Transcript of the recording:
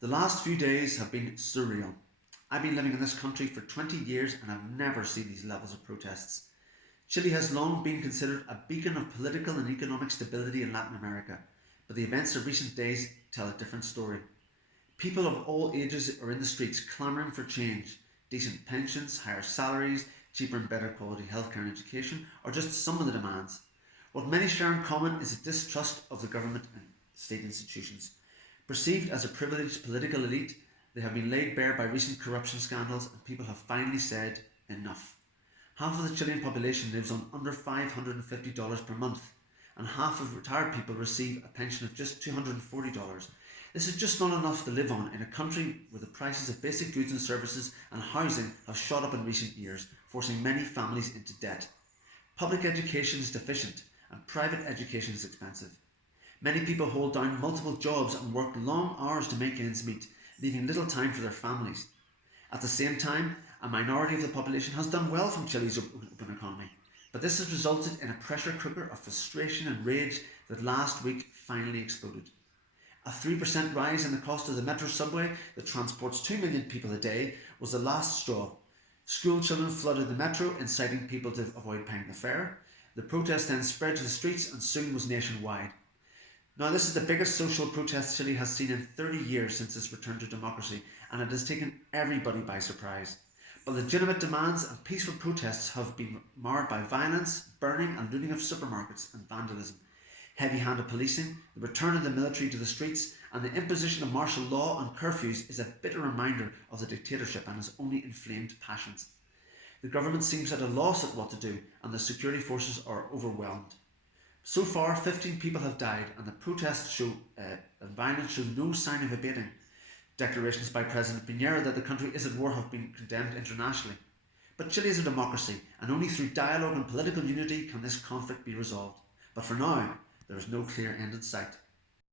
The last few days have been surreal. I've been living in this country for 20 years and I've never seen these levels of protests. Chile has long been considered a beacon of political and economic stability in Latin America, but the events of recent days tell a different story. People of all ages are in the streets clamouring for change. Decent pensions, higher salaries, cheaper and better quality healthcare and education are just some of the demands. What many share in common is a distrust of the government and state institutions. Perceived as a privileged political elite, they have been laid bare by recent corruption scandals and people have finally said enough. Half of the Chilean population lives on under $550 per month, and half of retired people receive a pension of just $240. This is just not enough to live on in a country where the prices of basic goods and services and housing have shot up in recent years, forcing many families into debt. Public education is deficient, and private education is expensive. Many people hold down multiple jobs and work long hours to make ends meet, leaving little time for their families. At the same time, a minority of the population has done well from Chile's open economy, but this has resulted in a pressure cooker of frustration and rage that last week finally exploded. A 3% rise in the cost of the metro subway that transports 2 million people a day was the last straw. School children flooded the metro, inciting people to avoid paying the fare. The protest then spread to the streets and soon was nationwide. Now, this is the biggest social protest Chile has seen in 30 years since its return to democracy, and it has taken everybody by surprise. But legitimate demands and peaceful protests have been marred by violence, burning and looting of supermarkets and vandalism. Heavy-handed policing, the return of the military to the streets, and the imposition of martial law and curfews is a bitter reminder of the dictatorship and has only inflamed passions. The government seems at a loss at what to do, and the security forces are overwhelmed. So far, 15 people have died, and the protests and violence show no sign of abating. Declarations by President Piñera that the country is at war have been condemned internationally. But Chile is a democracy, and only through dialogue and political unity can this conflict be resolved. But for now, there is no clear end in sight.